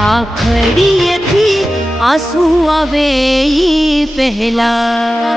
આખડીએથી આંસુ આવે ઈ પહેલા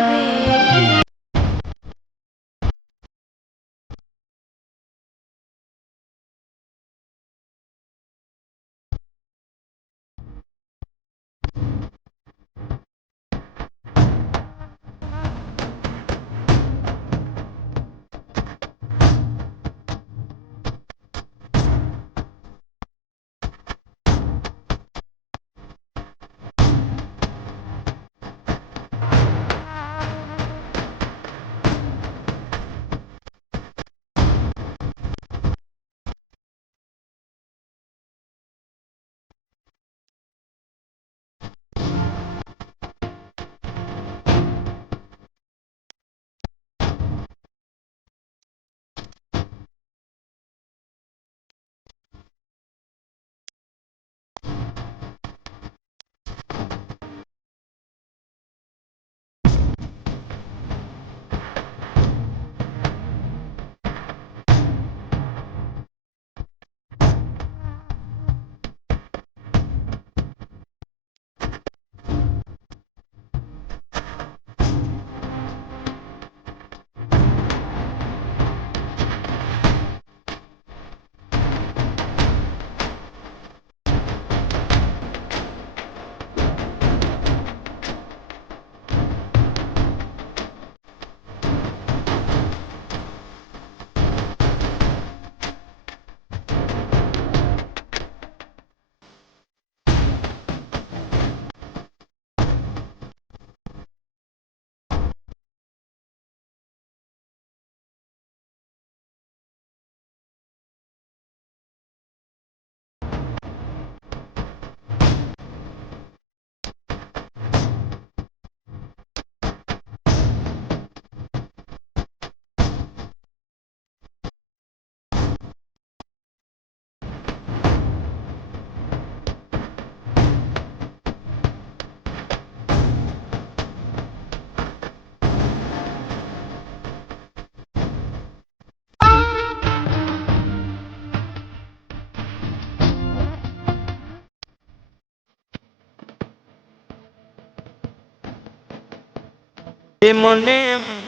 મને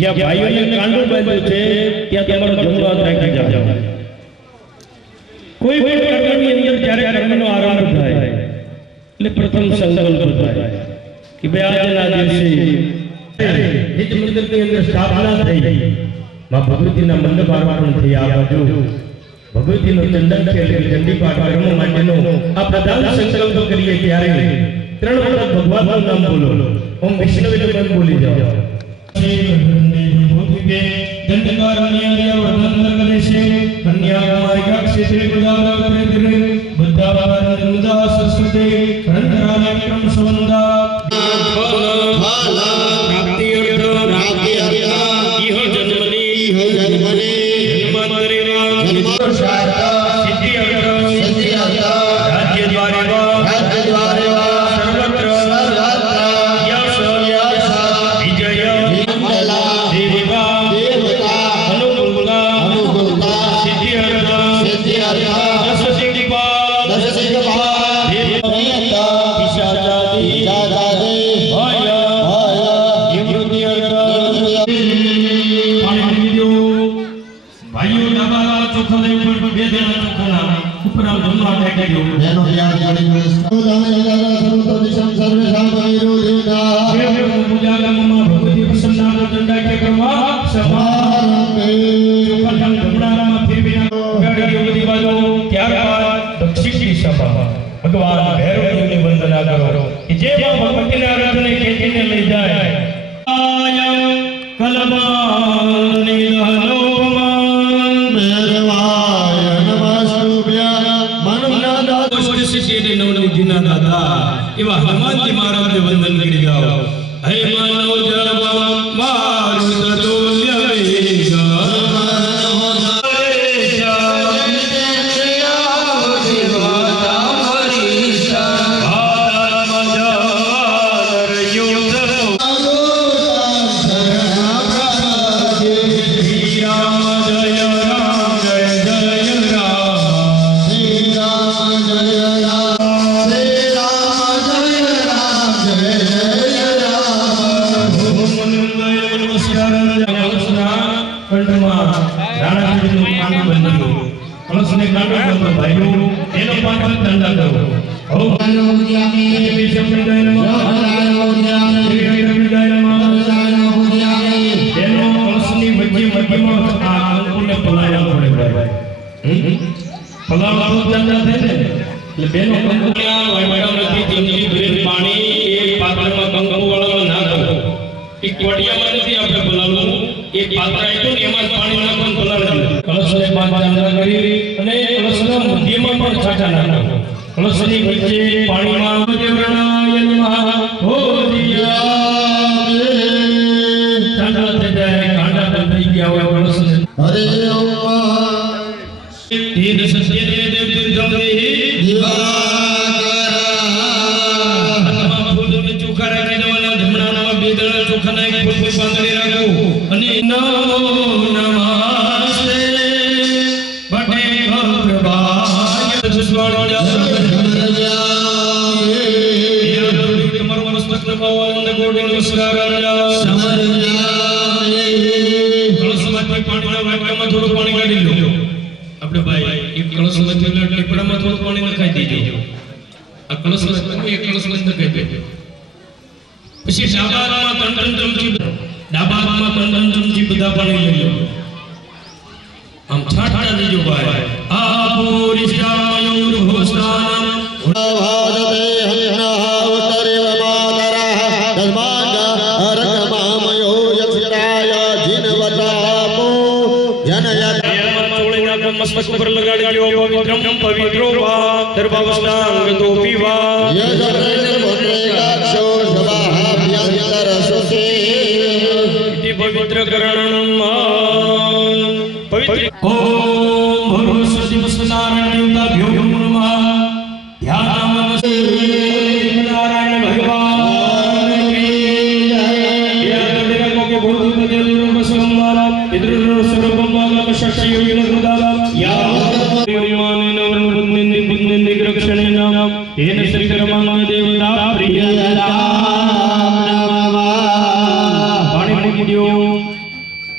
જ્યાં ભાઈઓને કાંડો બાંધ્યો છે ત્યાં તમારો જમવા રાખી જાઓ. કોઈ પણ કર્મની અંદર જ્યારે કર્મનો આરંભ થાય એટલે પ્રથમ સંકલ્પ થાય કે ભાઈ આજના દિવસે નિજ મંદિરની અંદર સ્થાપના થઈ, માં ભગવતીના મંડપ આરોહણ થઈ. આ બાજુ ભગવતીનો ચંદન છે એટલે ચંડી પાઠ કર્મ માટેનો આ પ્રધાન સંકલ્પ કરીએ ત્યારે 3 વખત ભગવાનનું નામ બોલો. ઓમ વિષ્ણવે નમઃ બોલી જાઓ. ભગવાન ભૈરવદેવની વંદના કરો કે જે ભગવતીના રથને ખેંચીને લઈ જાય. એવા હનુમાનજી મહારાજને વંદન કરી જાઓ. હે માનવ જળવા મારું તતુલ્ય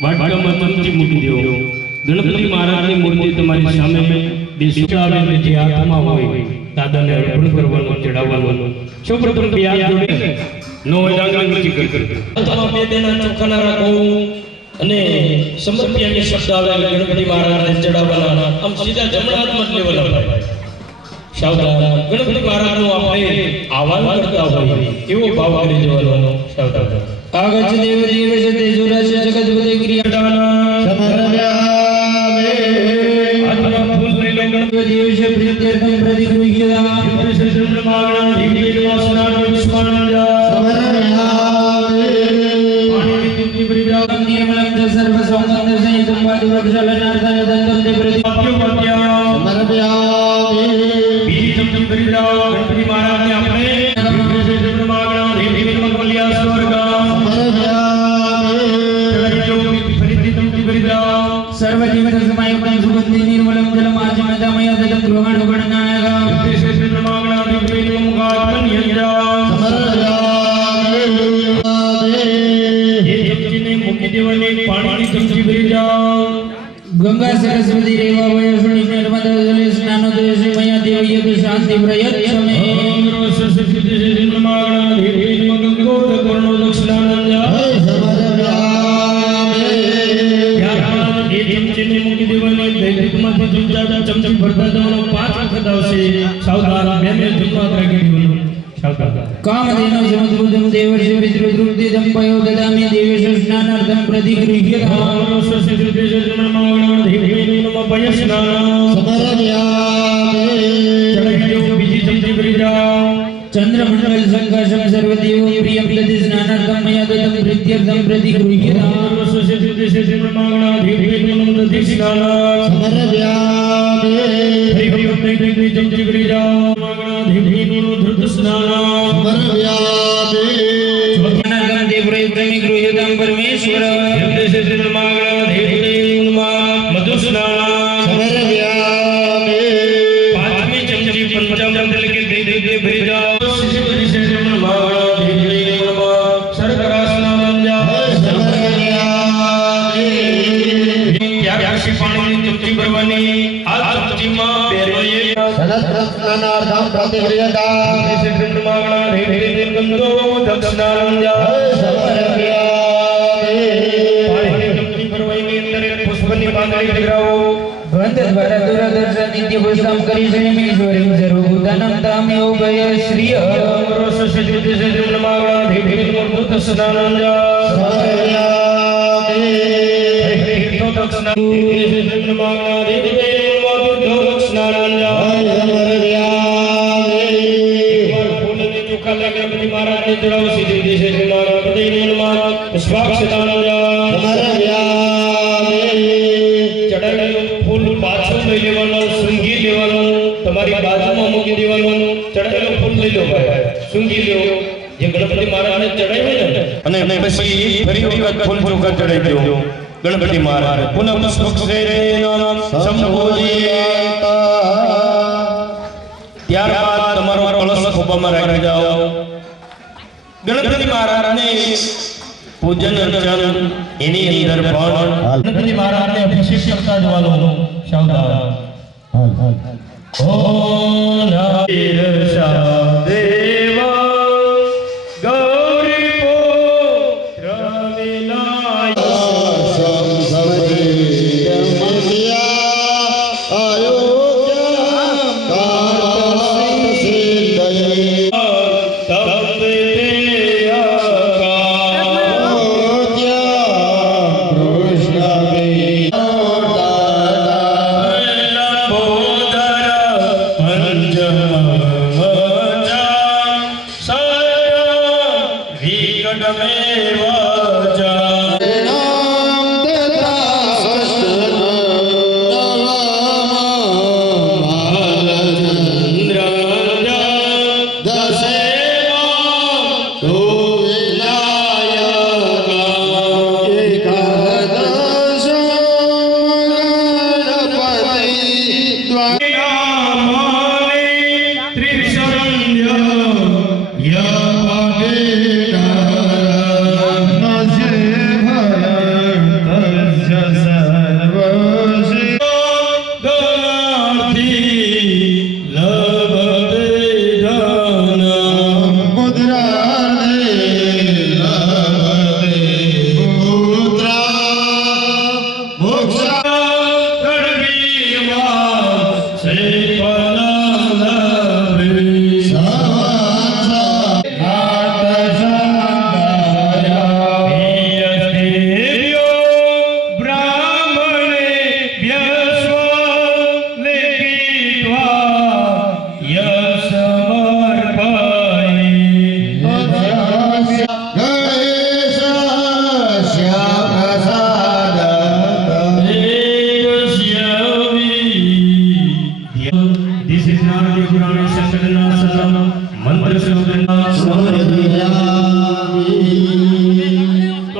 વાટકામાં ચમચી મૂકી દો. ગણપતિ મહારાજની મૂર્તિ તમારી સામે બેસાડીને જે હાથમાં હોય દાદાને અર્પણ કરવાનું, ચડાવવાનું. સૌપ્રથમ બે હાથ જોડીને નો હોય આંગળી નીચે કરી હાથમાં બે દેના ચોખાના રાખો અને સમર્પ્યાની શબ્દ આવે ગણપતિ મહારાજને ચડાવવાના. આમ સીધા જમણા હાથમાં જ લેવાના. સાવધાન. ગણપતિ મહારાજનું આપણે આહ્વાન કરતા હોય એવો ભાવ કરી દેવાનો. સાવધાન. આગચ્છ દેવ દેવશ તેજોરાશ જગદપતે ક્રિયાદાન સમર્પ્યામિ. હાથમાં ફૂલ લઈ લો. ગણપતિ દેવશ પ્રીત્યર્થમ પ્રતિગૃહ્યદાન निर्मलं च सर्वसौगन्ध संयुतं वादिवृक्षलनार्थाय दन्तं ते प्रति બીજી ચમચી કરી દો. ગણપતિ મહારાજને આપણે ફરીથી ચમચી કરી દો. सर्वजीवतसमायुक्तं सुगन्धि निर्मलं जलम् आचमनदामय दलं गृहाणुगणनायकम् પાણીની ચમચી કરી દો. गंगा सरस्वती रेवा वयसुणी नर्मदा जले स्नानोदयसे मया देवयत शान्ति प्रयच्छमे ચમચમ ભરતા જવાનો 5 વખત આવશે. સાવધાન. બેને જમવા રાખી દેવાનું. સાવધાન. कामधेनु समुद्भुतं देवर्षि पितृद्रुक्तिदं पयो ददामि देवेश स्नानार्थं प्रतिगृह्यताम् चन्द्रमण्डल संकाशं सर्वदेव प्रियं तद् स्नानार्थं मया दत्तं प्रीत्यर्थं प्रतिगृह्यताम् गृह्यतां परमेश्वर પાંચમી ચમચી પંચામૃત કે દે ભરી જાઓ. પાણીની ચમચી ભરવાની. આ ચમચીમાં બેરોએ સનત્રસ્નાનાર્થમ પ્રતિક્રિયતા પુષ્પની પાંદડી લગાવો. વંદ દ્વારા દૂરદર્શન નિત્ય પુષ્પમ કરી શનિમેશ્વરી સર્વભૂતાનાં તામ્યો ભય શ્રીય ચડાવેલું ફૂલ પાછું લઈ લેવાનું, સૂંઘી લેવાનું, તમારી બાજુમાં મૂકી દેવાનું. ચડાવેલું ફૂલ લઈ લો ભાઈ, સૂંઘી લો. જે ગણપતિ મહારાજને ચડાવ્યું ને અને પછી ફરી વખત ફૂલ વખત ચડાવી દો. ગણપતિ મહારાજ પુનઃ ત્યારબાદ તમારો કળશ ખોબામાં રાખી જાઓ. ગણપતિ મહારાજને પૂજન અર્ચન એની અંદર પણ ગણપતિ મહારાજને અભિષેક કરતા જવાનું. સાવધાન. ઓ નરસા દેવા ગૌરી પુત્ર વિનાયક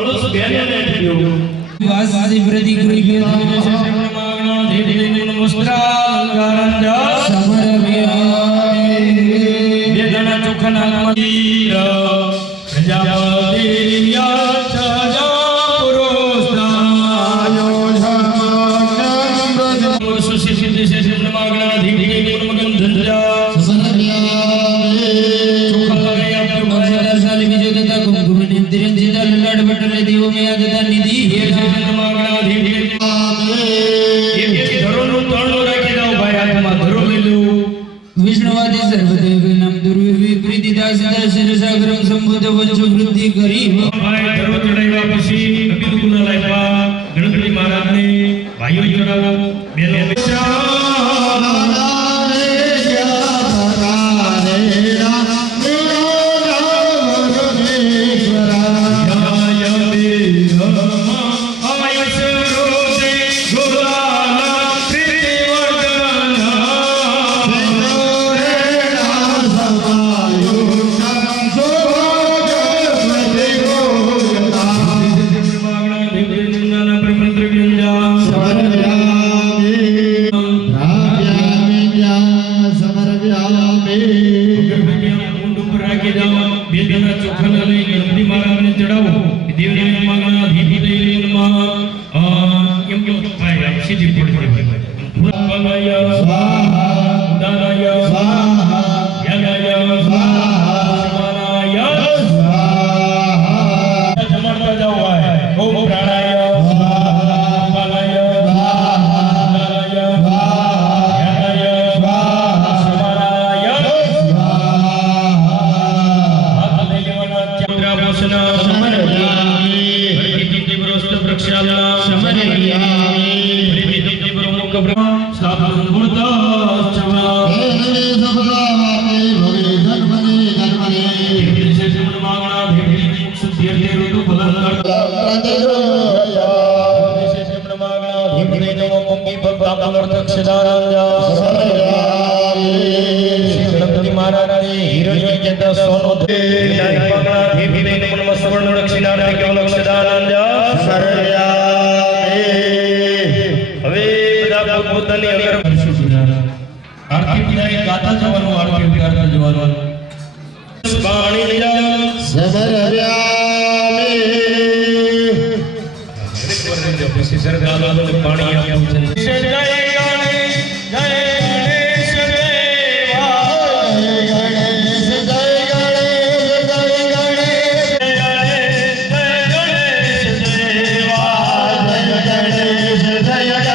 કળશ બેને દીધો વાસી પ્રતિ કુરી જય શ્રી કૃષ્ણ માગણા ધીરે નમસ્કાર સમર વિહારી વેદના ચોખના મંદિર પ્રજાપતિ યક્ષજા પુરુષાયો જગત સુશી સિદ્ધ શ્રી માગણા ધીરે ગુણમગન ધંજા देवो में आदता निधि हे मागणा धीरे एक धरोनु तळनो રાખી દો ભાઈ હાથમાં ધરો લઈ લો विष्णुवादी सर्वदेव नाम दुर्वी प्रीति दास शिरसागरम संबुद्ध वंश वृद्धि કરી ભાઈ ધરો ચડાવ્યા પછી અભિગુણ લાવ્યા ગણપતિ મહારાજને ભાઈઓ ચડાવો બેનો ગણપતિ મહારાજે હિરણ્ય કેતા સોનો સ્વર્ણ દક્ષિણા કેવલ સદાનંદ હવે બધા પોતાની અંદર આરતી વિનાય ગાતા જવાનું આરતી ઉતારતા જવાનું પાણી પાણી આપ્યું છે Daya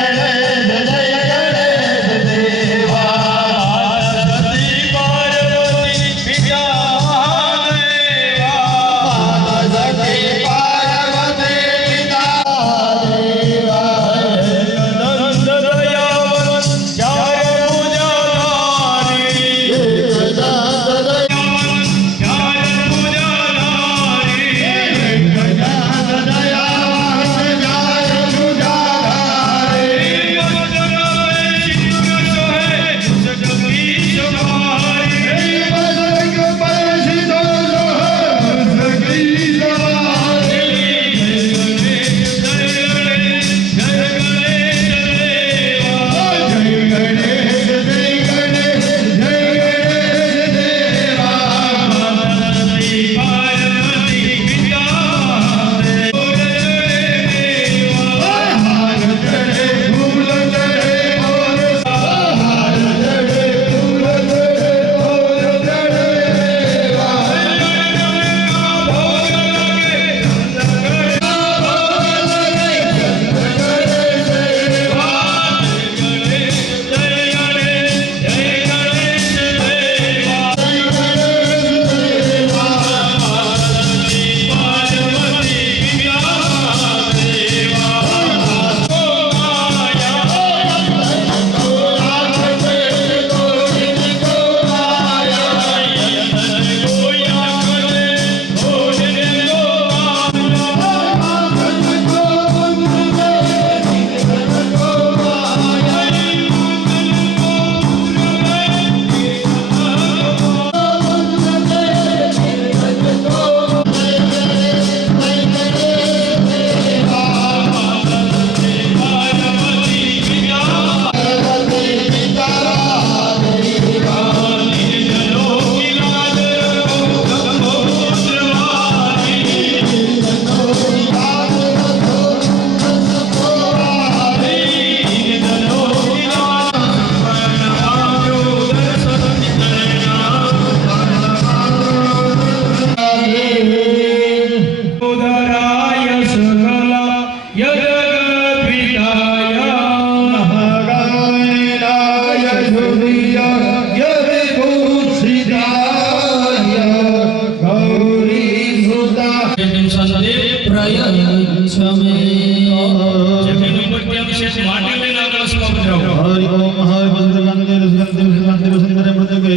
शेष माटी लेना कलश में पधराओ। हरि ओम हरि वज्रगंधे सुगंधे सुंदर मृतके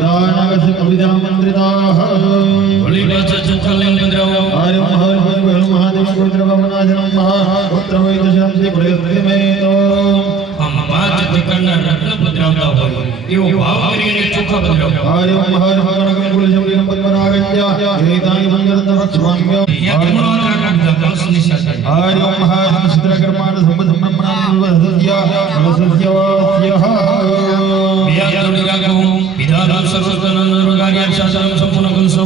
दानगस्य कविता मंत्रिताः होली बाचा चोखा लेन पधराओ। हरि ओम हरि हरि महादेव गोत्र भवनाजनम महापुत्र वैद्यशांति प्रयत्नमेतो हम पांच प्रकारना रत्न पधरावता હોય એવો ભાવ કરીને ચોખા પધરાવો। हरि ओम हरि भगवान कुल शबरी पद्मनागज्ञा हेतानि मंगलत रक्षमाम्य कलशની સાથે हरि ओम हरि चित्रकर्माण संबंध ब्रह्मणादिव्यस्य कलशस्यवास्यः व्याजोड़ी रागो विधान सर्वतनन रोगार्य शासनम संपूर्ण कलशो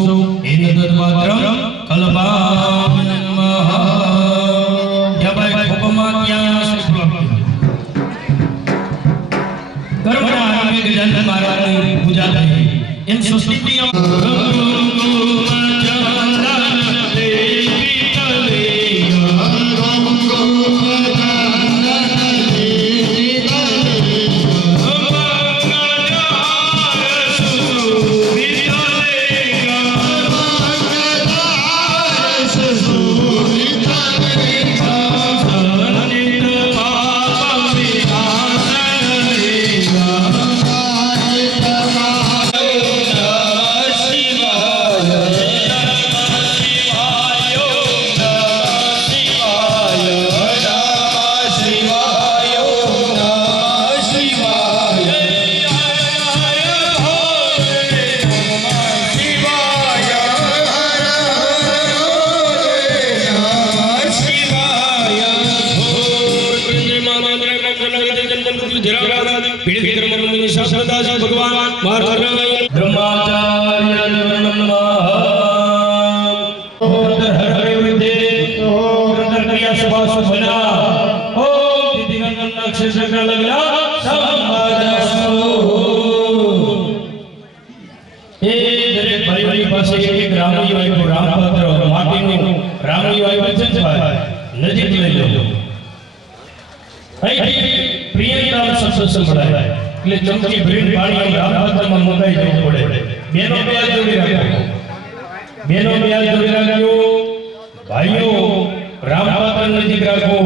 एन तद्पात्रम कलपानमः या भाई खोपमात्या श्रीफल कर्मणा आगे गजानन महाराज की पूजा થઈ એમ સ્વસ્તિપ્રિય भगवान ब्रह्माचार्य नमः हर हर विद्ये क्रिया सभा सुना ओम दिगंगन अक्षर लगला समाजसो ए दरेक भाई પાસે એક રામજી વાયુ રામપાત્ર માટીનું રામજી વાયુ વચન છે નજીક લઈ લો અહીં પ્રિયંકા શબ્દ સંભળાય એટલે ચમચી ભરીને પાણી રામપાત્રમાં મુકાઈ જવું પડે બેનો બે હાથ જોડી રાખો બેનો બે હાથ જોડી રાખજો ભાઈઓ રામપાત્ર નજીક રાખો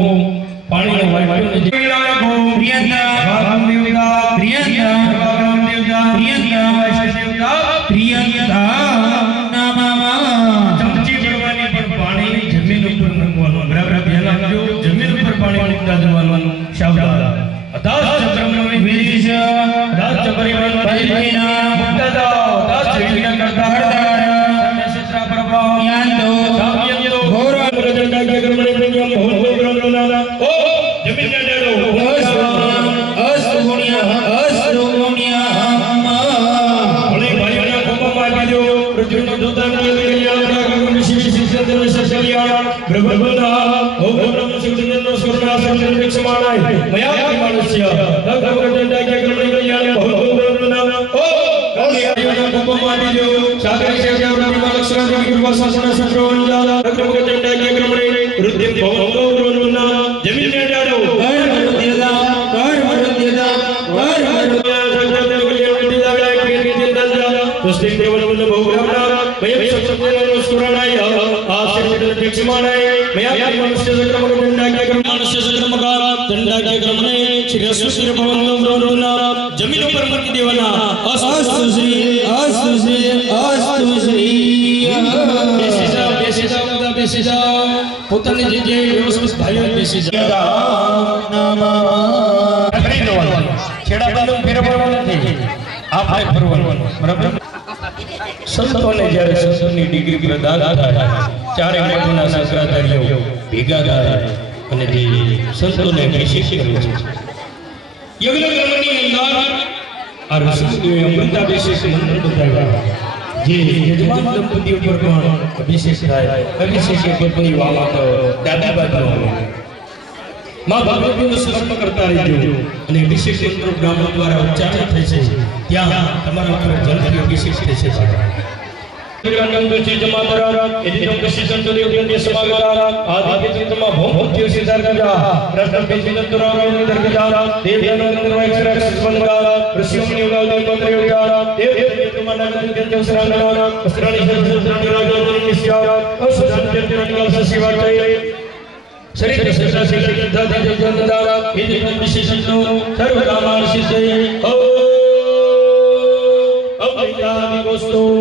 પાણીનો વાયુ નજીક રાખો પ્રિયંકા રામદેવતા પ્રિયંકા રામદેવતા પ્રિયંકા વાસુદેવતા પ્રિયંકા નામા ચમચી ભરવાની પણ પાણી જમીન ઉપર મૂકવાનું બરાબર ધ્યાન રાખજો જમીન ઉપર પાણી મૂકતા જવાનું સાવધાન અદાસ ચક્રમનો વિદેશ અદાસ ચક્રમનો પરિભિના મુક્તદા અદાસ વિજ્ઞાન કરતા હરદાર સમ્યશસ્ત્ર પ્રભાવ યાંતો સામ્યંતો ઘોર પ્રજંડા કે કર્મણે પ્રજ્ઞમ ભોગો બ્રહ્મના ઓ જમીન ને ડેડો ભલે ભાઈઓના કોપમાં આપી દો પૃથ્વીનો દૂતાનો કલ્યાણ રાખો વિશેષ સિદ્ધેન્દ્ર સસલિયા બ્રહ્મના ઓ બ્રહ્મ સિદ્ધેન્દ્ર સ્વર્ણાસન વિક્ષમાણાય મયા માનુષ્ય ભગવતંડા કે કર્મણે કલ્યાણ ભોગો બ્રહ્મના ઓ ભાઈઓના કોપમાં આપી દો સાગર છે બ્રહ્મ લક્ષણ કૃપા શાસન સત્રોવંજાલા ભગવતંડા કે કર્મણે વૃદ્ધિ ભોગો બ્રહ્મના જમીન ને ડાડો જમીન ઉપર મૂકી દેવાના અસ્તુ શ્રી અસ્તુ શ્રી અસ્તુ શ્રી બેસી જાઓ પોતાની જગ્યાએ વ્યવસ્થિત ભાઈઓ બેસી જાઓ છેડા બાજુ ફેરવવાનું નથી આ ભાઈ ફરવાનું બરાબર સંતોને જ્યારે સંતોની ડિગ્રી પ્રદાન થાય ચારે માટીના શંકરાચાર્યો ભેગા થાય અને જે સંતોને અભિષેક કરે છે યજ્ઞ કર્મની અંદર આ ઋષિમુનિઓએ અમૃતાભિષેક મંત્ર બતાવ્યા જે યજમાન દંપતીઓ પર પણ અભિષેક થાય અભિષેક પત્ની વાલા તો દાદા બાજુ માં ભગવતીનું સ્મરણ કરતા રહેજો અને અભિષેક મંત્રો બ્રાહ્મણ દ્વારા ઉચ્ચારણ થશે ત્યાં તમારા ઉપર જલથી અભિષેક થશે ગંગા છે જમાતરા એદિદમ કશિસં દેવદેવ સમાગરા આદિ ચિત્તમાં ભૌમત્ય સિદ્ધાર કરા રસ્તમ પેચિંતરા નિર્ધર કરા દેવયાનંદ એક્સરેક્સ બંગા ઋષિમુનિ યોગાદિ મંત્ર યોગા દેવ તમારા નંદ દેવ સરાનરા અસ્ત્રાણી સરાની રાજા નિશ્યા અસુધાન ચિત્તરા નિવાસ શિવાય शरीर सदा से दादा जन्मदारा विधि विशेषणो सर्व कामार्थ सिद्धये। ओम अव्ययामि गोस्तो।